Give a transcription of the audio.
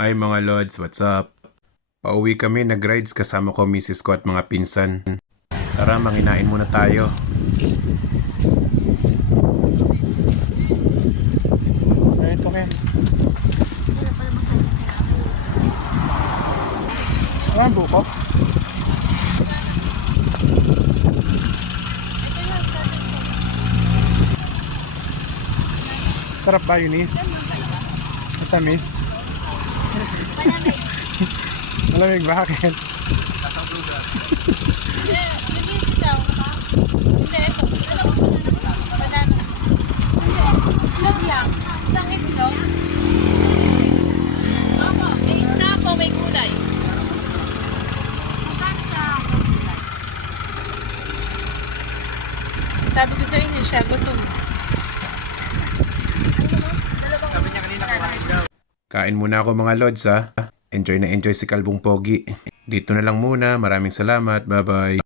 Hi mga Lods, what's up? Pauwi kami, nag-rides kasama ko, misis ko at mga pinsan. Tara, manginain muna tayo. Ito kaya. Ano buko? Sarap ba, Eunice? Matamis? Malamig bakit? Linis daw. Hindi, ito. Banana. Hindi. Itlog lang. Isang itlog. Opo, may isda po, may gulay. Sabi ko sa inyo, siya gutom. Sabi niya kanina kumain daw. Kain muna ako mga Lods ha. Enjoy na enjoy si Kalbong Pogi. Dito na lang muna. Maraming salamat. Bye-bye.